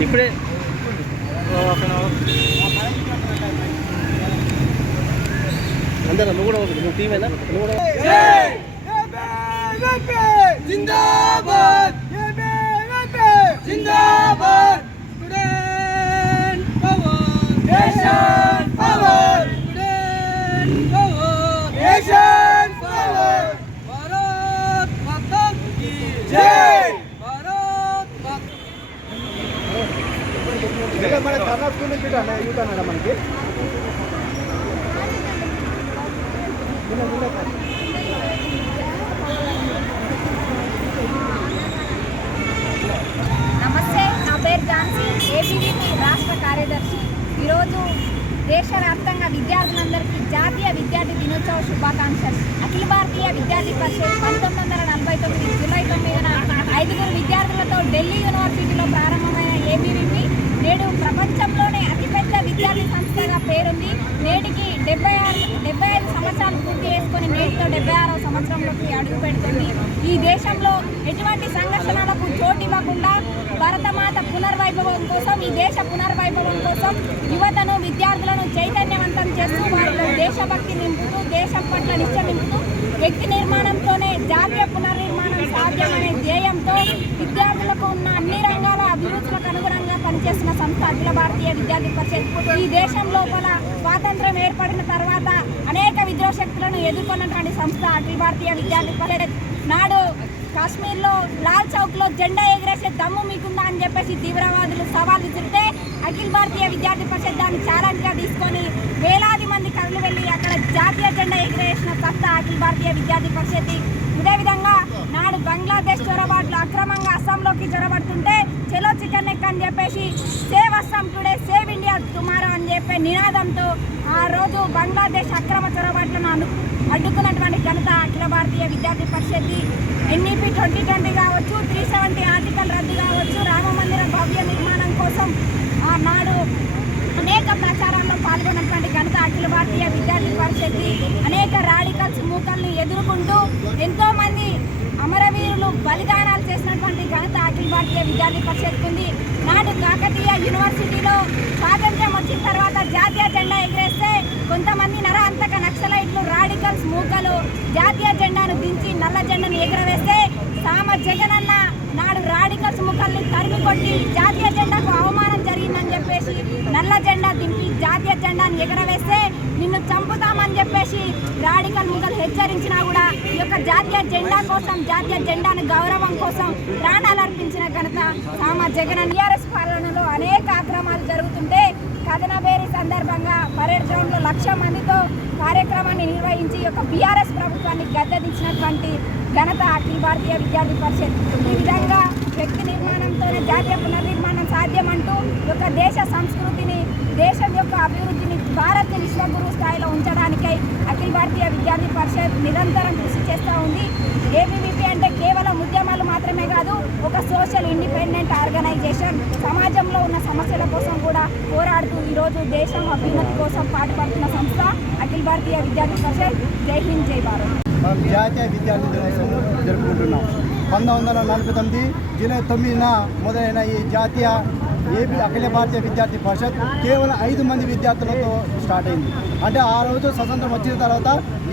ఇప్పుడే అందరూ నువ్వు కూడా ఒకటి నువ్వు టీమేనా నువ్వు కూడా జిందాబాద్ జిందాబాద్ స్టూడెంట్ పవర్ నమస్తే నా పేరు ఝాన్సీ ఏబీవీపీ రాష్ట్ర కార్యదర్శి. ఈరోజు దేశవ్యాప్తంగా విద్యార్థులందరికీ జాతీయ విద్యార్థి దినోత్సవ శుభాకాంక్షలు. అఖిల భారతీయ విద్యార్థి పరిషత్ పంతొమ్మిది వందల నలభై తొమ్మిది జూలై తొమ్మిదిన ఐదుగురు విద్యార్థులతో ఢిల్లీ యూనివర్సిటీలో ప్రారంభమైన ఏబీవీపీ నేడు ప్రపంచంలోనే అతిపెద్ద విద్యార్థి సంస్థగా పేరుంది. నేటికి డెబ్బై ఆరు డెబ్బై ఐదు సంవత్సరాలు పూర్తి చేసుకొని నేటితో డెబ్బై ఆరవ సంవత్సరంలోకి అడుగు పెడుతుంది. ఈ దేశంలో ఎటువంటి సంఘర్షణలకు చోటు ఇవ్వకుండా భరతమాత పునర్వైభవం కోసం ఈ దేశ పునర్వైభవం కోసం యువతను విద్యార్థులను చైతన్యవంతం చేస్తూ వారిలో దేశభక్తి నింపుతూ దేశం పట్ల నిత్య నింపుతూ వ్యక్తి నిర్మాణంతోనే జాతీయ పునర్నిర్మాణం సాధ్యమనే ధ్యేయంతో విద్యార్థులకు ఉన్న అన్ని రంగాల అభివృద్ధులకు అనుగుణంగా సంస్థ అఖిల భారతీయ విద్యార్థి పరిషత్ ఈ దేశం లోపల స్వాతంత్రం ఏర్పడిన తర్వాత అనేక విద్రోహ శక్తులను ఎదుర్కొన్నటువంటి సంస్థ అఖిల భారతీయ విద్యార్థి పరిషత్ నాడు కాశ్మీర్లో లాల్ చౌక్లో జెండా ఎగిరేసే దమ్ము మీకుందా అని చెప్పేసి తీవ్రవాదులు సవాల్ విసిరితే అఖిల భారతీయ విద్యార్థి పరిషత్ దాన్ని ఛాలెంజ్గా తీసుకొని వేలాది మంది కళ్ళు వెళ్ళి అక్కడ జాతీయ జెండా ఎగిరేసిన సంస్థ అఖిల భారతీయ విద్యార్థి పరిషత్ అదేవిధంగా నాడు బంగ్లాదేశ్ చొరబాట్లు అక్రమంగా అస్సాంలోకి చొరబడుతుంటే చెలో చికెన్ నెక్ అని చెప్పేసి save Assam today save India tomorrow అని చెప్పే నినాదంతో ఆ రోజు బంగ్లాదేశ్ అక్రమ చొరబాట్లను అను అడ్డుకున్నటువంటి ఘనత Akhil Bharatiya Vidyarthi Parishad NEP twenty twenty కావచ్చు త్రీ సెవెంటీ ఆర్టికల్ రద్దు కావచ్చు రామ మందిర భవ్య నిర్మాణం కోసం నాడు అనేక ప్రచారాల్లో పాల్గొన్నటువంటి ఘనత అఖిల భారతీయ విద్యార్థి పరిషత్ అనేక రాడికల్స్ మూకల్ని ఎదుర్కొంటూ ఎంతోమంది అమరవీరులు బలిదానాలు చేసినటువంటి ఘనత అఖిల భారతీయ విద్యార్థి పరిషత్ ఉంది. నాడు కాకతీయ యూనివర్సిటీలో స్వాతంత్ర్యం వచ్చిన తర్వాత జాతీయ జెండా ఎగిరేస్తే కొంతమంది నరహంతక నక్సలైట్లు రాడికల్స్ మూకలు జాతీయ జెండాను దించి నల్ల జెండాను ఎగరవేస్తే సామ జగనన్న నాడు రాడికల్స్ ముఖల్ని తరిమి కొట్టి జాతీయ జెండాకు అవమానం జరిగిందని చెప్పేసి నల్ల జెండా దింపి జాతీయ జెండాను ఎగరవేస్తే నిన్ను చంపుతామని చెప్పేసి రాడికల్ ముఖలు హెచ్చరించినా కూడా ఈ యొక్క జాతీయ జెండా కోసం జాతీయ జెండాను గౌరవం కోసం ప్రాణాలు అర్పించిన ఘనత సామ జగన్ టీఆర్ఎస్ పాలనలో అనేక అక్రమాలు జరుగుతుంటే కథనబేరి సందర్భంగా పరేడ్ గ్రౌండ్లో లక్ష మందితో కార్యక్రమాన్ని నిర్వహించి యొక్క బీఆర్ఎస్ ప్రభుత్వాన్ని గద్దెదించినటువంటి ఘనత అఖిల భారతీయ విద్యార్థి పరిషత్. ఈ విధంగా వ్యక్తి నిర్మాణంతోనే జాతీయ పునర్నిర్మాణం సాధ్యమంటూ అంటూ యొక్క దేశ సంస్కృతిని దేశం యొక్క అభివృద్ధిని భారత్ విశ్వగురు స్థాయిలో ఉంచడానికై అఖిల భారతీయ విద్యార్థి పరిషత్ నిరంతరం కృషి చేస్తూ ఉంది. ఏబీవీపీ అంటే కేవలం మాత్రమే కాదు ఒక సోషల్ ఇండిపెండెంట్ ఆర్గనైజేషన్ సమాజంలో ఉన్న సమస్యల కోసం కూడా పోరాడుతూ ఈరోజు దేశం అభ్యున్నతి కోసం పాటుపడుతున్న సంస్థ అఖిల భారతీయ విద్యార్థి పరిషత్. జై హింద్ జై భారత్. జాతీయ విద్యార్థి దినోత్సవం జరుపుకుంటున్నాం. పంతొమ్మిది వందల నలభై తొమ్మిది జూలై తొమ్మిదిన మొదలైన ఈ జాతీయ ఏపీ అఖిల భారతీయ విద్యార్థి పరిషత్ కేవలం ఐదు మంది విద్యార్థులతో స్టార్ట్ అయింది. అంటే ఆ రోజు స్వతంత్రం వచ్చిన తర్వాత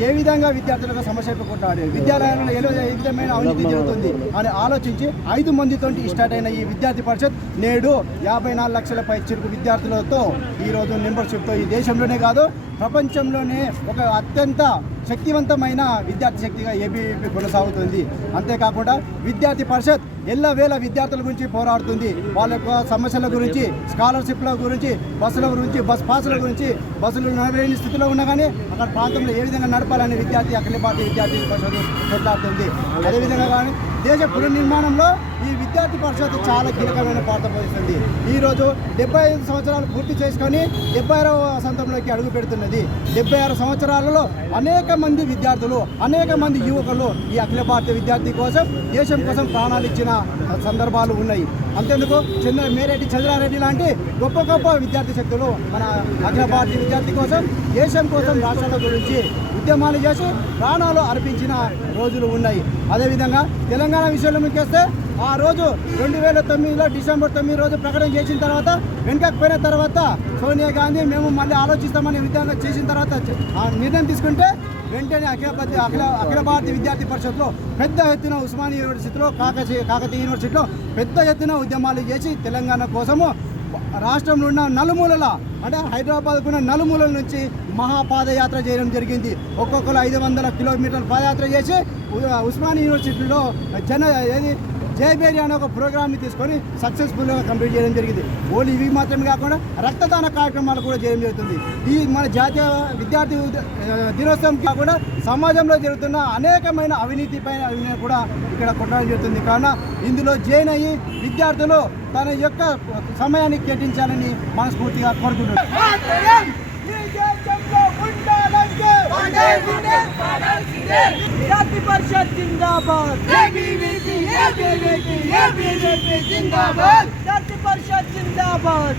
ఏ విధంగా విద్యార్థులకు సమస్య కొట్టాడు విద్యాలయంలో ఏ విధమైన అవినీతి జరుగుతుంది అని ఆలోచించి ఐదు మందితో స్టార్ట్ అయిన ఈ విద్యార్థి పరిషత్ నేడు యాభై నాలుగు లక్షల పై చిరుకు విద్యార్థులతో ఈరోజు మెంబర్షిప్తో ఈ దేశంలోనే కాదు ప్రపంచంలోనే ఒక అత్యంత శక్తివంతమైన విద్యార్థి శక్తిగా ఏబీవీపీ కొనసాగుతుంది. అంతేకాకుండా విద్యార్థి పరిషత్ ఎల్లవేళ విద్యార్థుల గురించి పోరాడుతుంది. వాళ్ళ యొక్క సమస్యల గురించి స్కాలర్షిప్ల గురించి బస్సుల గురించి బస్ పాసుల గురించి బస్సులు నడవలేని స్థితిలో ఉన్నా కానీ అక్కడ ప్రాంతంలో ఏ విధంగా నడపాలని విద్యార్థి అఖిల భారతీయ విద్యార్థి పరిషత్ కొట్లాడుతుంది. అదేవిధంగా కానీ దేశ పునర్నిర్మాణంలో ఈ విద్యార్థి పరిషత్ చాలా కీలకమైన పాత్ర పోషిస్తుంది. ఈరోజు డెబ్బై ఐదు సంవత్సరాలు పూర్తి చేసుకొని డెబ్బై ఆరవ వసంతంలోకి అడుగు పెడుతున్నది. డెబ్బై ఆరు సంవత్సరాలలో అనేక మంది విద్యార్థులు అనేక మంది యువకులు ఈ అఖిల భారత విద్యార్థి కోసం దేశం కోసం ప్రాణాలు ఇచ్చిన సందర్భాలు ఉన్నాయి. అంతేందుకు చంద్ర మేరెడ్డి చంద్రారెడ్డి లాంటి గొప్ప గొప్ప విద్యార్థి శక్తులు మన అఖిల భారతీయ విద్యార్థి కోసం దేశం కోసం రాష్ట్రాల గురించి ఉద్యమాలు చేసి ప్రాణాలు అర్పించిన రోజులు ఉన్నాయి. అదేవిధంగా తెలంగాణ విషయంలో ముఖ్యస్తే ఆ రోజు రెండు వేల తొమ్మిదిలో డిసెంబర్ తొమ్మిది రోజు ప్రకటన చేసిన తర్వాత వెనుకకపోయిన తర్వాత సోనియా గాంధీ మేము మళ్ళీ ఆలోచిస్తామనే విధంగా చేసిన తర్వాత ఆ నిర్ణయం తీసుకుంటే వెంటనే అఖిల అఖిల అఖిల భారతీయ విద్యార్థి పరిషత్లో పెద్ద ఎత్తున ఉస్మానియా యూనివర్సిటీలో కాకతీయ కాకతీయ యూనివర్సిటీలో పెద్ద ఎత్తున ఉద్యమాలు చేసి తెలంగాణ కోసము రాష్ట్రంలో ఉన్న నలుమూలల అంటే హైదరాబాద్ ఉన్న నలుమూలల నుంచి మహాపాదయాత్ర చేయడం జరిగింది. ఒక్కొక్కరు ఐదు వందల కిలోమీటర్ల పాదయాత్ర చేసి ఉస్మానియా యూనివర్సిటీలో జన ఏది జయబేరి అనే ఒక ప్రోగ్రామ్ని తీసుకొని సక్సెస్ఫుల్గా కంప్లీట్ చేయడం జరిగింది. ఓన్లీ ఇవి మాత్రమే కాకుండా రక్తదాన కార్యక్రమాలు కూడా చేయడం జరుగుతుంది. ఈ మన జాతీయ విద్యార్థి దినోత్సవం కాకుండా సమాజంలో జరుగుతున్న అనేకమైన అవినీతి పైన కూడా ఇక్కడ కొట్టడం జరుగుతుంది. కావున ఇందులో జైన్ అయ్యి విద్యార్థులు తన యొక్క సమయాన్ని కేటించాలని మనస్ఫూర్తిగా కోరుకుంటున్నారు విద్యార్థి పరిషత్ జిందాబాద్ ఏబీవీపీ ఏబీవీపీ ఏబీవీపీ జిందాబాద్ విద్యార్థి పరిషత్ జిందాబాద్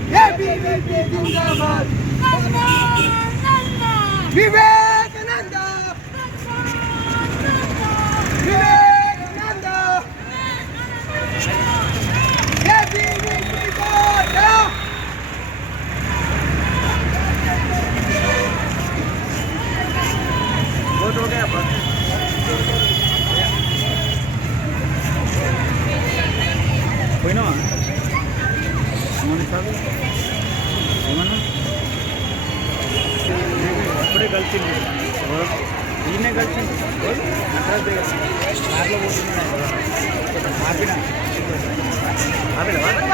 ఈయనే కలిసింది. ఈయనే కలిసింది. నటరాజ్ కార్లో పోతున్నాడు ఆపిన ఆపిన అన్న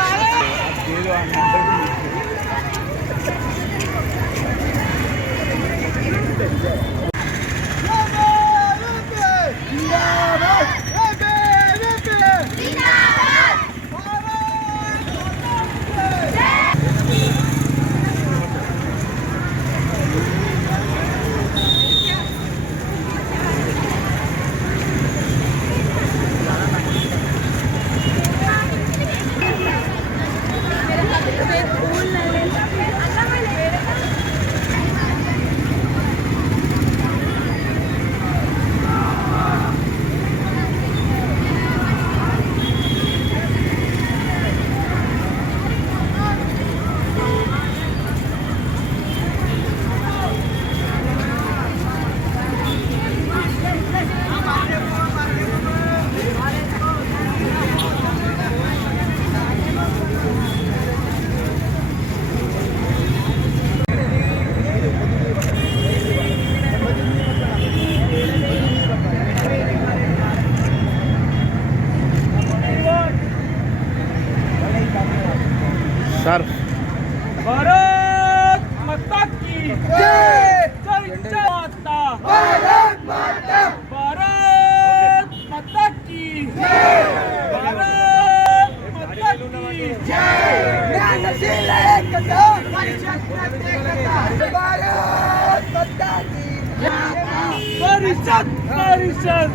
পরিষদ পরিষদ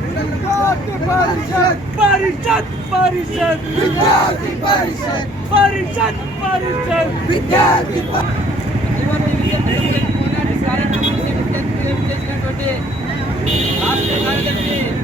পরিষদ পরিষদ পরিষদ বিদ্যার্থী পরিষদ পরিষদ পরিষদ বিদ্যার্থী రాష్ట్ర కార్యదర్శి